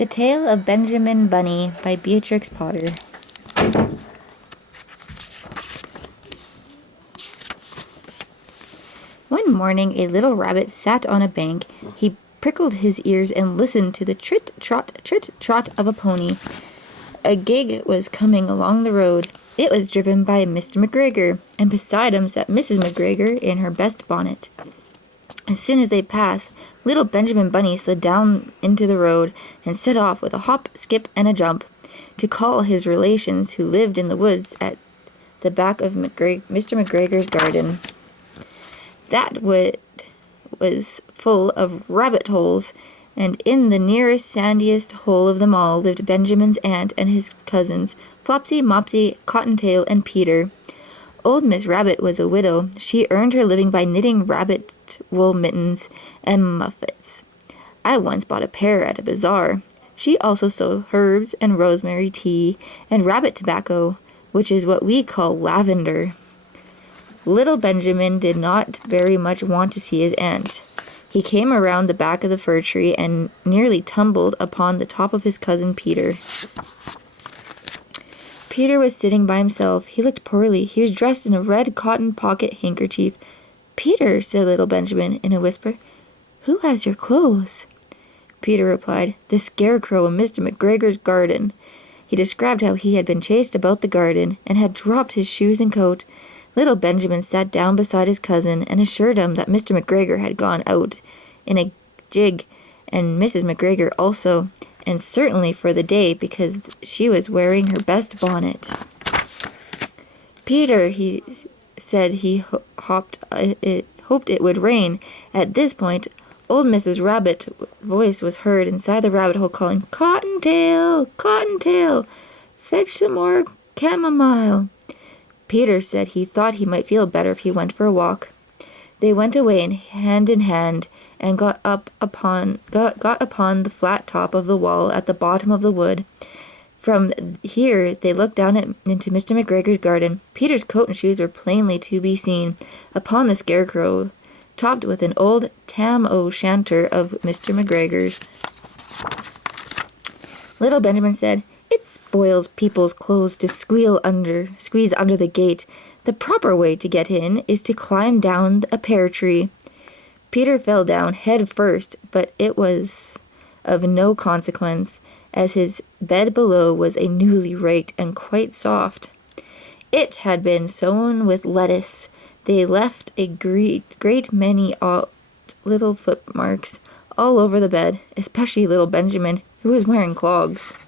The Tale of Benjamin Bunny by Beatrix Potter. One morning a little rabbit sat on a bank. He prickled his ears and listened to the trit-trot of a pony. A gig was coming along the road. It was driven by Mr. McGregor, and beside him sat Mrs. McGregor in her best bonnet. As soon as they passed, little Benjamin Bunny slid down into the road and set off with a hop, skip, and a jump to call his relations who lived in the woods at the back of Mr. McGregor's garden. That wood was full of rabbit holes, and in the nearest sandiest hole of them all lived Benjamin's aunt and his cousins, Flopsy, Mopsy, Cottontail, and Peter. Old Miss Rabbit was a widow. She earned her living by knitting rabbit wool mittens and muffets. I once bought a pair at a bazaar. She also sold herbs and rosemary tea and rabbit tobacco, which is what we call lavender. Little Benjamin did not very much want to see his aunt. He came around the back of the fir tree and nearly tumbled upon the top of his cousin Peter. Peter was sitting by himself. He looked poorly. He was dressed in a red cotton pocket handkerchief. "Peter," said little Benjamin in a whisper, "who has your clothes?" Peter replied, "The scarecrow in Mr. McGregor's garden." He described how he had been chased about the garden and had dropped his shoes and coat. Little Benjamin sat down beside his cousin and assured him that Mr. McGregor had gone out in a gig, and Mrs. McGregor also, and certainly for the day because she was wearing her best bonnet. Peter, he said he hoped it would rain. At this point, old Mrs. Rabbit's voice was heard inside the rabbit hole calling, "Cottontail, Cottontail, fetch some more chamomile." Peter said he thought he might feel better if he went for a walk. They went away hand in hand and got upon the flat top of the wall at the bottom of the wood. From here they looked down into Mr. McGregor's garden. Peter's coat and shoes were plainly to be seen upon the scarecrow, topped with an old tam-o'-shanter of Mr. McGregor's. Little Benjamin said, "It spoils people's clothes to squeeze under the gate. The proper way to get in is to climb down a pear tree." Peter fell down head first, but it was of no consequence, as his bed below was a newly raked and quite soft. It had been sown with lettuce. They left a great many little footmarks all over the bed, especially little Benjamin, who was wearing clogs.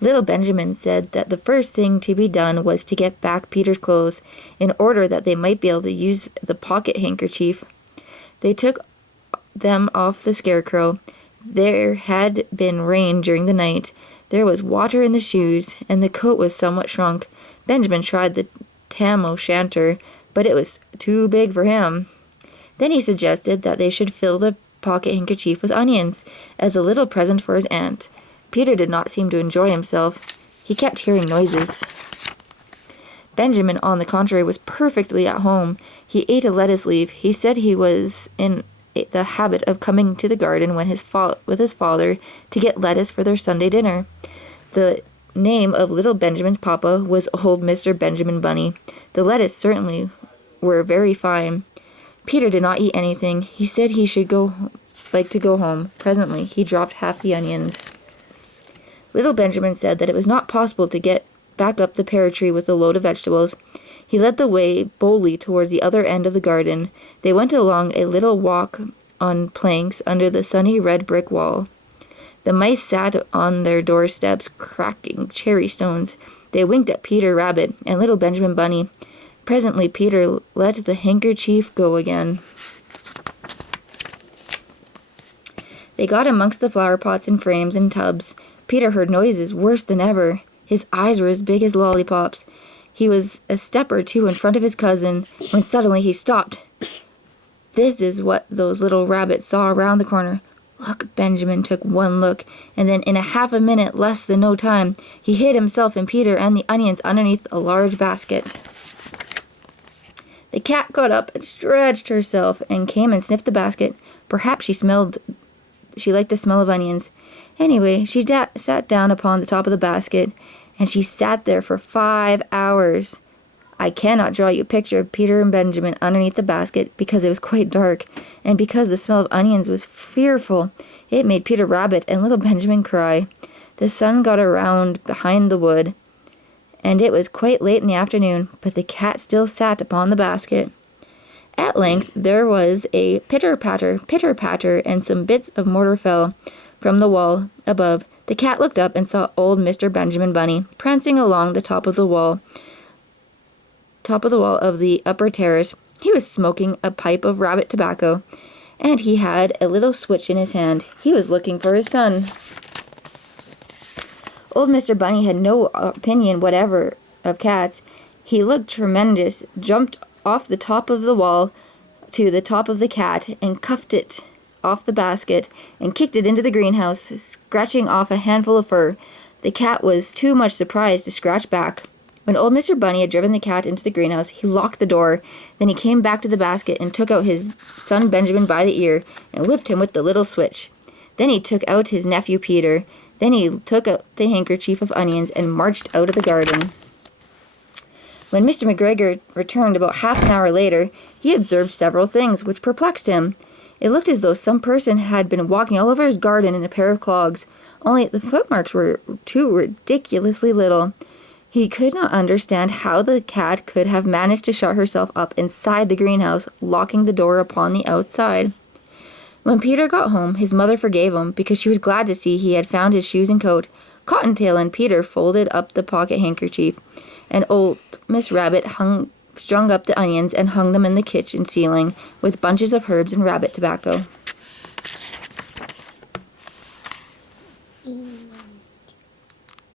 Little Benjamin said that the first thing to be done was to get back Peter's clothes, in order that they might be able to use the pocket handkerchief. They took them off the scarecrow. There had been rain during the night. There was water in the shoes, and the coat was somewhat shrunk. Benjamin tried the tam-o'-shanter, but it was too big for him. Then he suggested that they should fill the pocket handkerchief with onions, as a little present for his aunt. Peter did not seem to enjoy himself. He kept hearing noises. Benjamin, on the contrary, was perfectly at home. He ate a lettuce leaf. He said he was in the habit of coming to the garden with his father to get lettuce for their Sunday dinner. The name of little Benjamin's papa was old Mr. Benjamin Bunny. The lettuce certainly were very fine. Peter did not eat anything. He said he should like to go home. Presently, he dropped half the onions. Little Benjamin said that it was not possible to get back up the pear tree with a load of vegetables. He led the way boldly towards the other end of the garden. They went along a little walk on planks under the sunny red brick wall. The mice sat on their doorsteps, cracking cherry stones. They winked at Peter Rabbit and little Benjamin Bunny. Presently Peter let the handkerchief go again. They got amongst the flower pots and frames and tubs. Peter heard noises worse than ever. His eyes were as big as lollipops. He was a step or two in front of his cousin, when suddenly he stopped. This is what those little rabbits saw around the corner. Look, Benjamin took one look, and then in a half a minute, less than no time, he hid himself and Peter and the onions underneath a large basket. The cat got up and stretched herself and came and sniffed the basket. Perhaps she smelled she liked the smell of onions. Anyway, she sat down upon the top of the basket, and she sat there for 5 hours. I cannot draw you a picture of Peter and Benjamin underneath the basket, because it was quite dark, and because the smell of onions was fearful. It made Peter Rabbit and little Benjamin cry. The sun got around behind the wood, and it was quite late in the afternoon, but the cat still sat upon the basket. At length there was a pitter-patter, and some bits of mortar fell from the wall above. The cat looked up and saw old Mr. Benjamin Bunny prancing along the top of the wall of the upper terrace. He was smoking a pipe of rabbit tobacco, and he had a little switch in his hand. He was looking for his son. Old Mr. Bunny had no opinion whatever of cats. He looked tremendous, jumped off the top of the wall to the top of the cat, and cuffed it off the basket, and kicked it into the greenhouse, scratching off a handful of fur. The cat was too much surprised to scratch back. When old Mr. Bunny had driven the cat into the greenhouse, he locked the door. Then he came back to the basket and took out his son Benjamin by the ear and whipped him with the little switch. Then he took out his nephew Peter. Then he took out the handkerchief of onions and marched out of the garden. When Mr. McGregor returned about half an hour later, he observed several things which perplexed him. It looked as though some person had been walking all over his garden in a pair of clogs, only the footmarks were too ridiculously little. He could not understand how the cat could have managed to shut herself up inside the greenhouse, locking the door upon the outside. When Peter got home, his mother forgave him, because she was glad to see he had found his shoes and coat. Cottontail and Peter folded up the pocket handkerchief, and old Miss Rabbit strung up the onions and hung them in the kitchen ceiling with bunches of herbs and rabbit tobacco.